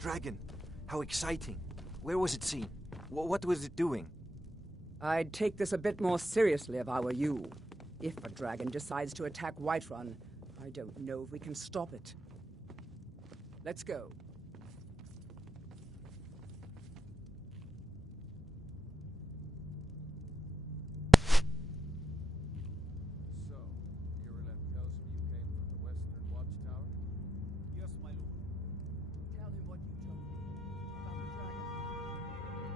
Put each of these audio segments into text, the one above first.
dragon. How exciting. Where was it seen? What was it doing? I'd take this a bit more seriously if I were you. If a dragon decides to attack Whiterun, I don't know if we can stop it. Let's go. So, Irileth tells me you came from the Western Watchtower? Yes, my lord. Tell him what you told me about the dragon.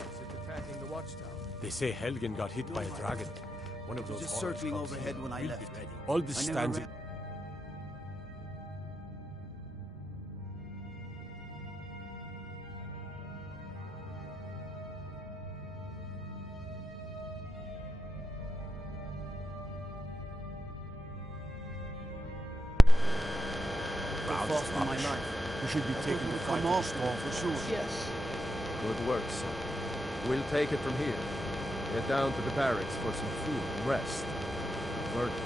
Is it attacking the Watchtower? They say Helgen got hit by a dragon. One of those Just horrors circling comes overhead in. when I We'll be left. ready. All this I never stands ran- Fought for my life. You should be taken to fight Come the off storm. for sure. Yes. Good work, son. We'll take it from here. Get down to the barracks for some food and rest. Verdict.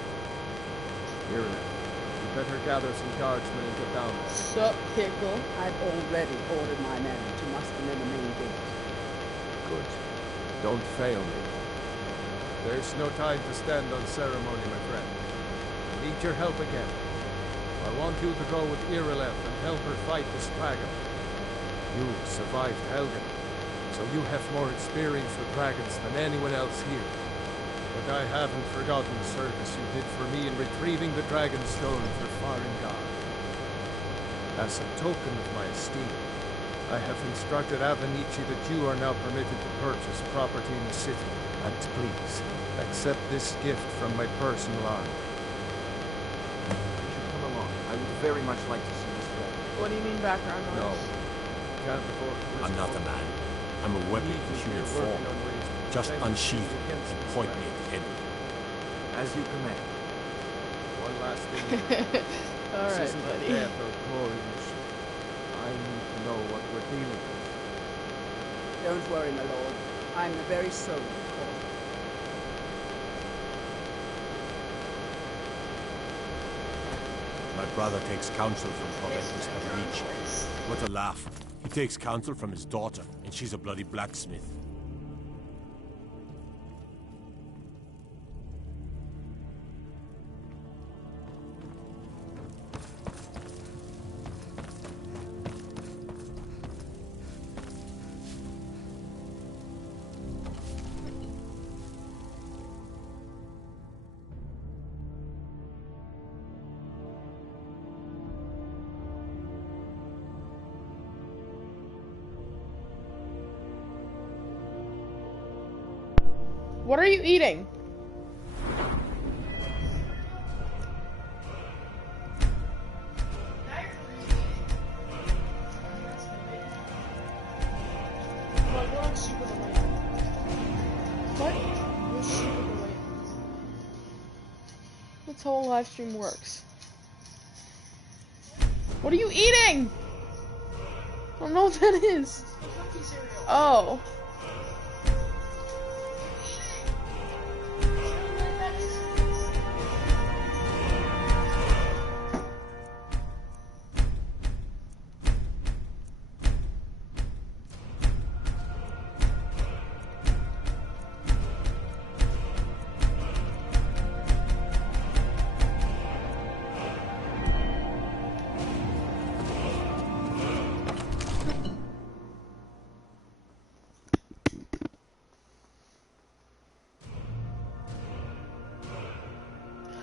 Irileth, you better gather some guardsmen and get down there. Sup, pickle? I've already ordered my men to muster in the main gate. Good. Don't fail me. There's no time to stand on ceremony, my friend. I need your help again. I want you to go with Irileth and help her fight this dragon. You survived Helgen, so you have more experience with dragons than anyone else here. But I haven't forgotten the service you did for me in retrieving the dragon stone for Farengar. As a token of my esteem, I have instructed Avenici that you are now permitted to purchase property in the city. And please, accept this gift from my personal army. You should come along. I would very much like to see this dragon. What do you mean background No. noise? Can't afford to risk I'm not a all- man. I'm a weapon in You're human working form. on ways to Just defend unsheath yourself it against and this point me dragon. at the enemy. As you command. One last thing. All This right, isn't buddy. a death or glory mission. I need to know what we're dealing with. Don't worry, my lord. I'm the very soul of the cause. My brother takes counsel from Proventus Avenici. What a laugh. He takes counsel from his daughter, and she's a bloody blacksmith. What are you eating? What? That's how a live stream works. What are you eating? I don't know what that is. Oh.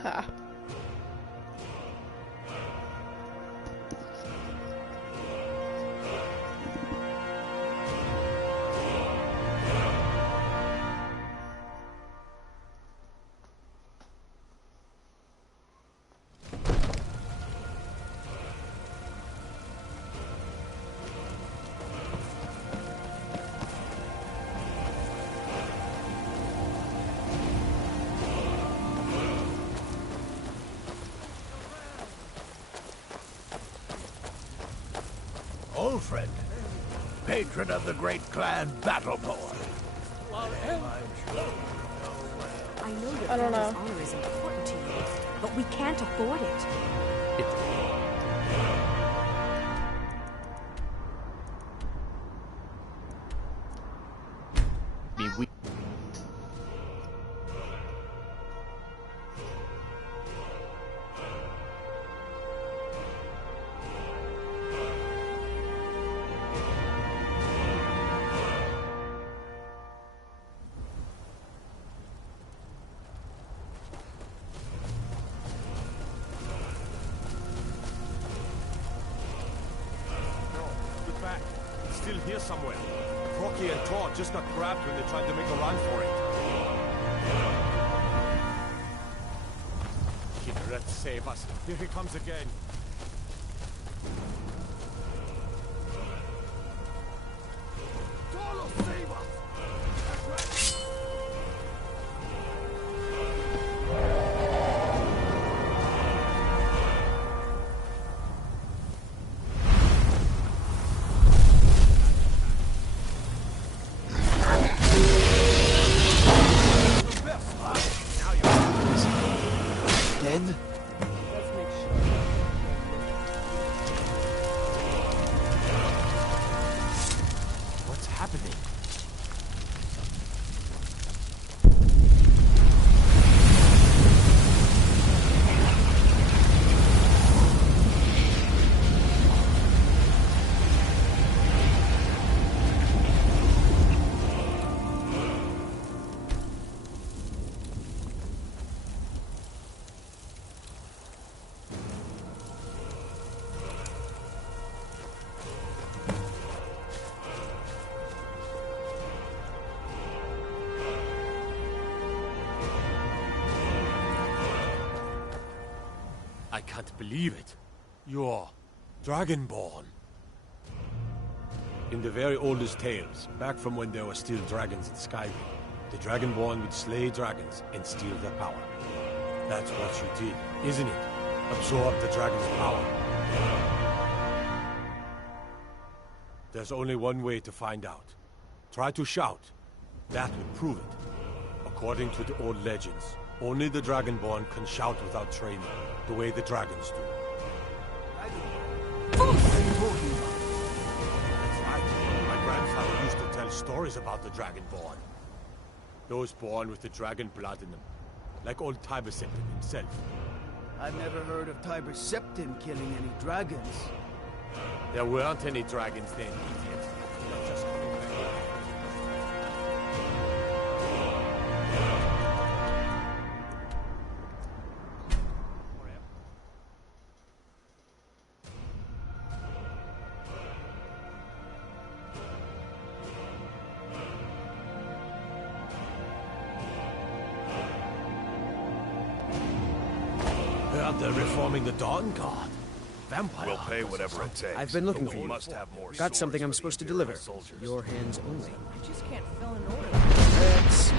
Ha. Old friend, patron of the great clan Battleborn. I know your I don't family's know. honor is important to you, but we can't afford it. Look back. It's still here somewhere. Rocky and Tor just got grabbed when they tried to make a run for it. Kinneret, save us. Here he comes again. Tolo, save us! Dead? Let's make sure. What's happening? I can't believe it. You're Dragonborn. In the very oldest tales, back from when there were still dragons in Skyrim, the Dragonborn would slay dragons and steal their power. That's what you did, isn't it? Absorb the dragon's power. There's only one way to find out. Try to shout. That would prove it. According to the old legends, only the Dragonborn can shout without training, the way the dragons do. What are you talking about? That's right. My grandfather used to tell stories about the Dragonborn. Those born with the dragon blood in them. Like old Tiber Septim himself. I've never heard of Tiber Septim killing any dragons. There weren't any dragons then, idiot. They're just coming back. Heard they're reforming the Dawn Guard. Vampire. We'll pay whatever it takes. I've been looking but for we you. must have more Got something I'm swords for supposed to the deliver. Imperial soldiers. Your hands only. I just can't fill an order. Let's see.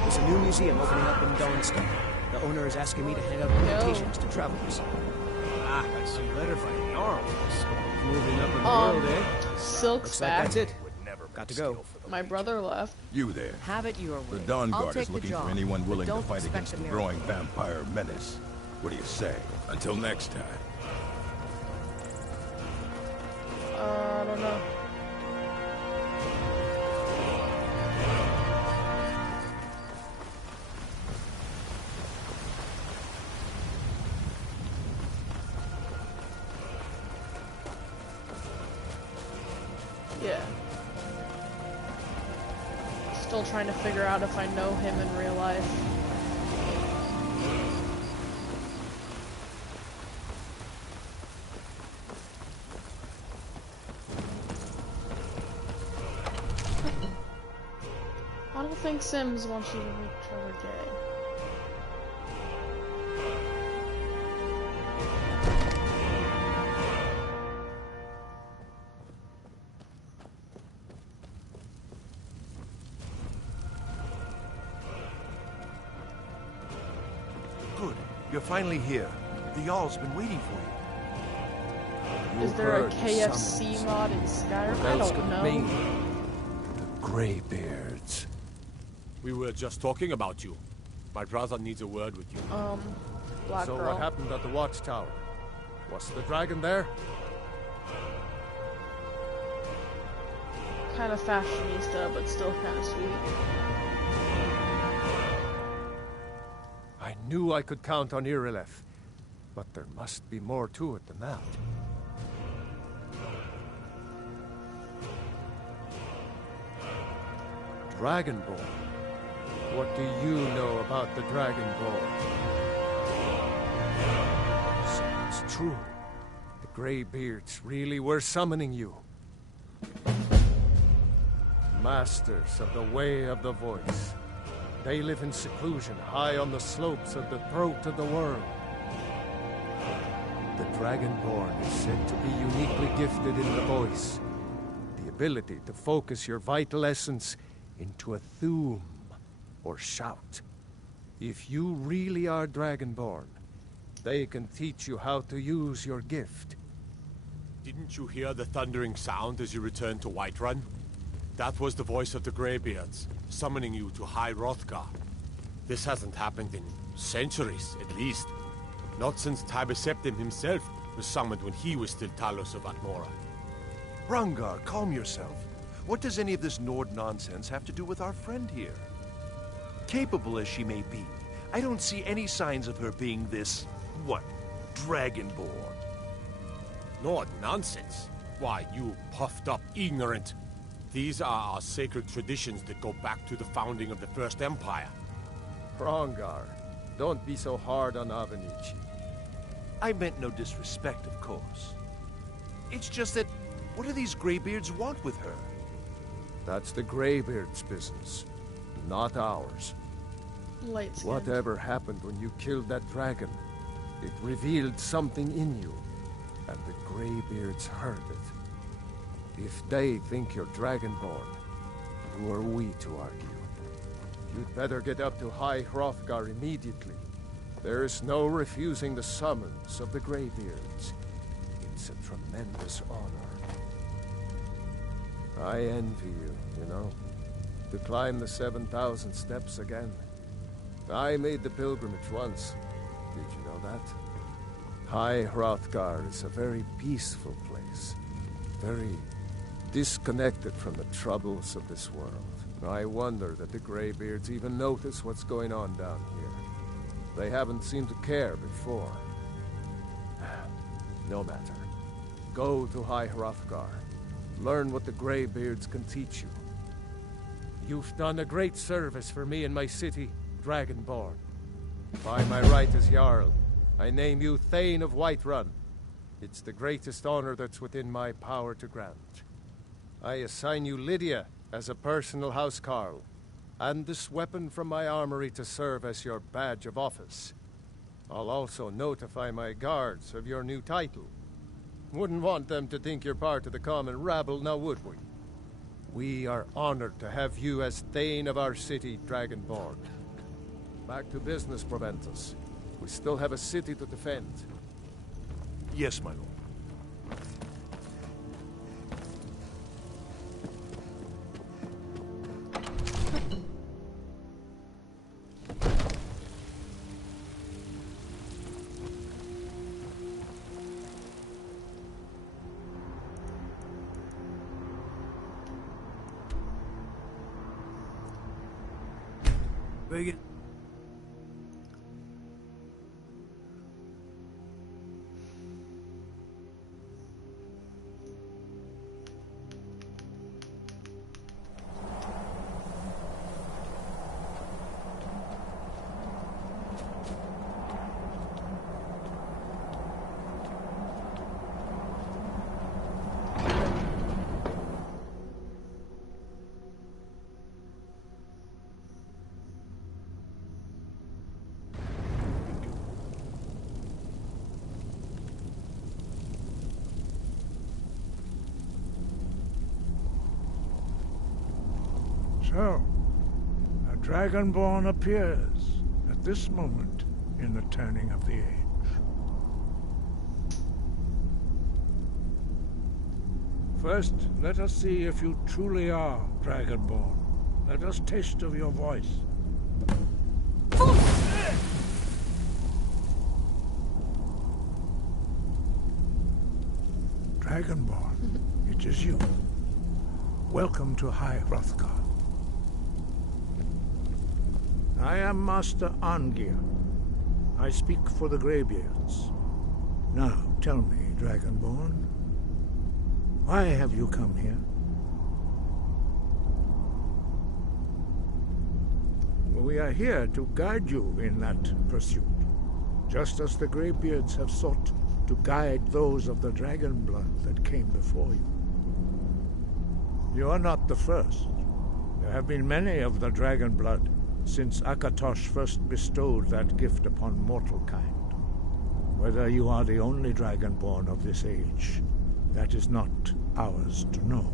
There's a new museum opening up in Dawnstone. The owner is asking me to hand out invitations to travelers. Ah, I see letter from the Jarl. Moving up in the world, eh? Silk Looks like sack. that's it. Would never Got to been go. steal for the My brother left. You there. Have it your way. The Dawn I'll Guard take is the looking job, for anyone but willing to don't fight expect against a the miracle. growing vampire menace. What do you say? Until next time. I don't know. Yeah. Still trying to figure out if I know him in real life. I don't think Sims wants you to make Trevor gay. Good. You're finally here. The Jarl's been waiting for you. Is there a heard the KFC summons. mod in Skyrim? What I else don't could it know. mean? The Greybeards. We were just talking about you. My brother needs a word with you. Black So girl. what happened at the watchtower? Was the dragon there? Kind of fashionista, but still kind of sweet. I knew I could count on Irileth, but there must be more to it than that. Dragonborn. What do you know about the Dragonborn? So it's true. The Greybeards really were summoning you. Masters of the Way of the Voice. They live in seclusion, high on the slopes of the throat of the world. The Dragonborn is said to be uniquely gifted in the voice. The ability to focus your vital essence into a thume, or shout. If you really are Dragonborn, they can teach you how to use your gift. Didn't you hear the thundering sound as you returned to Whiterun? That was the voice of the Greybeards, summoning you to High Hrothgar. This hasn't happened in centuries, at least. Not since Tiber Septim himself was summoned when he was still Talos of Atmora. Hrongar, calm yourself. What does any of this Nord nonsense have to do with our friend here? Capable as she may be, I don't see any signs of her being this, Dragonborn. Nord nonsense? Why, you puffed up ignorant. These are our sacred traditions that go back to the founding of the First Empire. Hrongar, don't be so hard on Avenici. I meant no disrespect, of course. It's just that, what do these Greybeards want with her? That's the Greybeards' business, not ours. Light skin. Whatever happened when you killed that dragon, it revealed something in you, and the Greybeards heard it. If they think you're Dragonborn, who are we to argue? You'd better get up to High Hrothgar immediately. There's no refusing the summons of the Greybeards. It's a tremendous honor. I envy you, you know, to climb the 7,000 steps again. I made the pilgrimage once. Did you know that? High Hrothgar is a very peaceful place. Very disconnected from the troubles of this world. I wonder that the Greybeards even notice what's going on down here. They haven't seemed to care before. No matter. Go to High Hrothgar. Learn what the Greybeards can teach you. You've done a great service for me and my city, Dragonborn. By my right as Jarl, I name you Thane of Whiterun. It's the greatest honor that's within my power to grant. I assign you Lydia as a personal housecarl, and this weapon from my armory to serve as your badge of office. I'll also notify my guards of your new title. Wouldn't want them to think you're part of the common rabble, now would we? We are honored to have you as Thane of our city, Dragonborn. Back to business, Proventus. We still have a city to defend. Yes, my lord. Begin. So, a Dragonborn appears at this moment in the turning of the age. First, let us see if you truly are Dragonborn. Let us taste of your voice. Dragonborn, it is you. Welcome to High Hrothgar. I am Master Arngir. I speak for the Greybeards. Now, tell me, Dragonborn, why have you come here? We are here to guide you in that pursuit, just as the Greybeards have sought to guide those of the dragon blood that came before you. You are not the first. There have been many of the dragon blood since Akatosh first bestowed that gift upon mortal kind. Whether you are the only dragonborn of this age, that is not ours to know.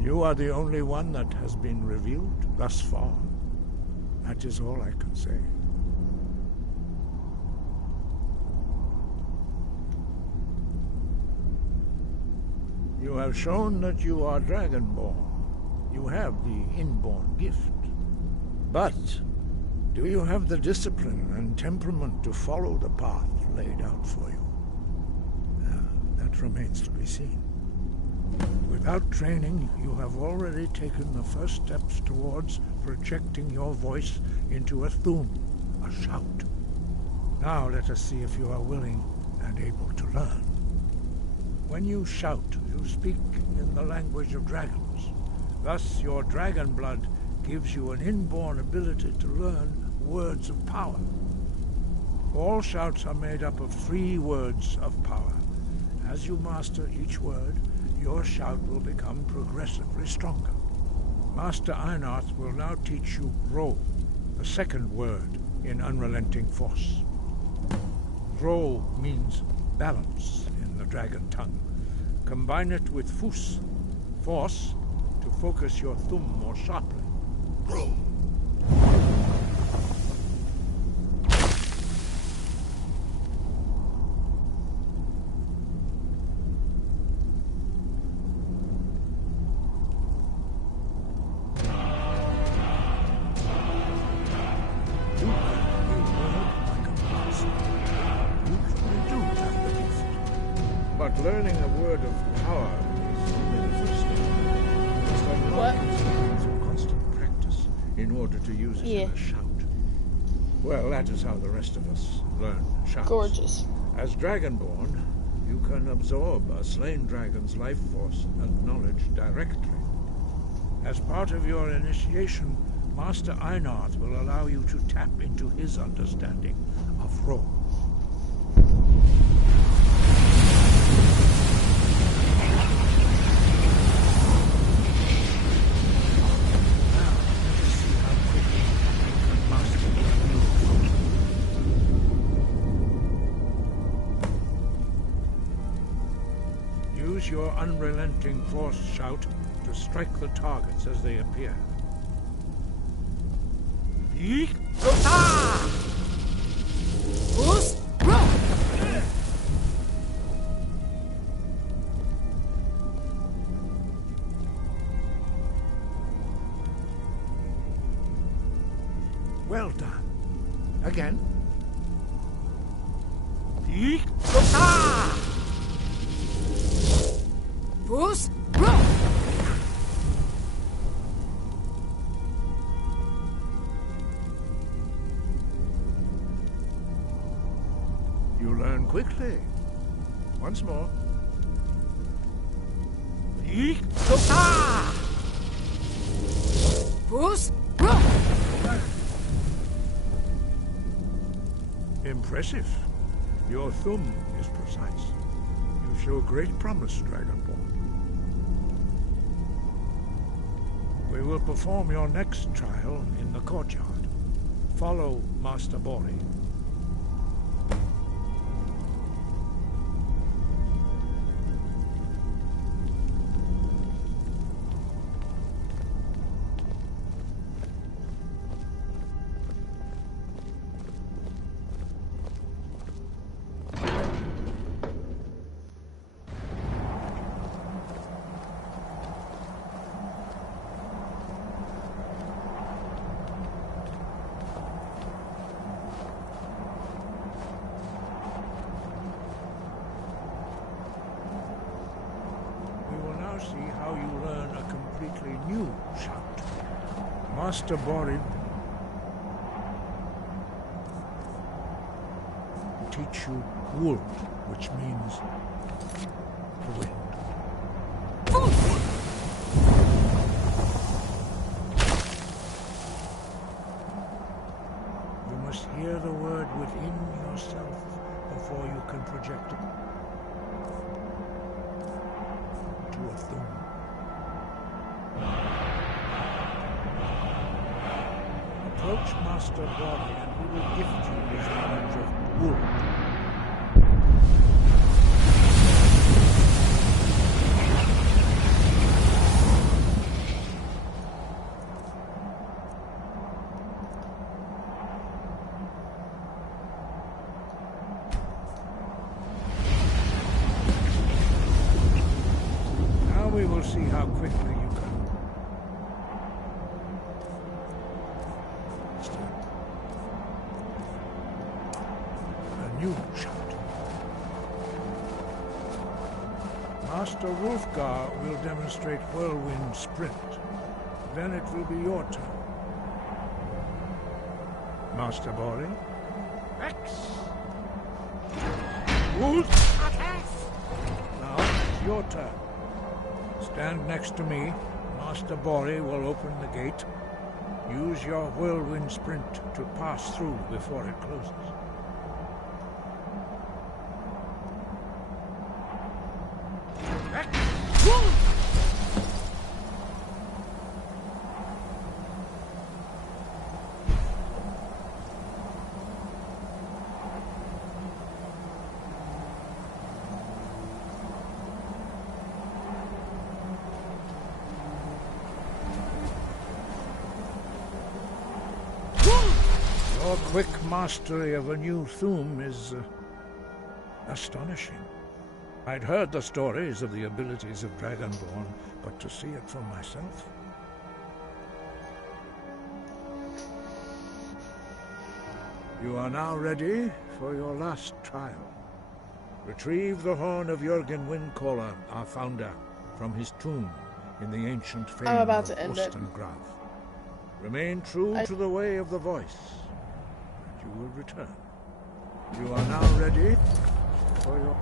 You are the only one that has been revealed thus far. That is all I can say. You have shown that you are Dragonborn. You have the inborn gift. But do you have the discipline and temperament to follow the path laid out for you? That remains to be seen. Without training, you have already taken the first steps towards projecting your voice into a thum, a shout. Now let us see if you are willing and able to learn. When you shout, you speak in the language of dragons. Thus, your dragon blood gives you an inborn ability to learn words of power. All shouts are made up of 3 words of power. As you master each word, your shout will become progressively stronger. Master Einarth will now teach you Ro, the second word in Unrelenting Force. Ro means balance in the dragon tongue. Combine it with Fus, force, to focus your thumb more sharply. Ro. But learning a word of power is only the first step. You must unlock it through constant practice in order to use it in a shout. Well, that is how the rest of us learn shouts. Gorgeous. As Dragonborn, you can absorb a slain dragon's life force and knowledge directly. As part of your initiation, Master Einarth will allow you to tap into his understanding of Ro. Use your unrelenting force shout to strike the targets as they appear. Well done. Again. Puss! You learn quickly. Once more. Puss! Impressive. Your thumb is precise. You show great promise, Dragonborn. We will perform your next trial in the courtyard. Follow Master Bori. see how you learn a completely new shout. Master Bori will teach you wool, which means the wind. You must hear the word within yourself before you can project it to a thing. Approach Master Bori and he will gift you his knowledge of wool. We will see how quickly you can. A new shout. Master Wolfgar will demonstrate whirlwind sprint. Then it will be your turn. Master Bori. X. Wolf. Now it's your turn. Stand next to me. Master Bori will open the gate. Use your whirlwind sprint to pass through before it closes. Your quick mastery of a new Thuum is astonishing. I'd heard the stories of the abilities of Dragonborn, but to see it for myself... You are now ready for your last trial. Retrieve the horn of Jürgen Windcaller, our founder, from his tomb in the ancient fane of Ostengraf. Remain true to the way of the voice, and you will return. You are now ready for your...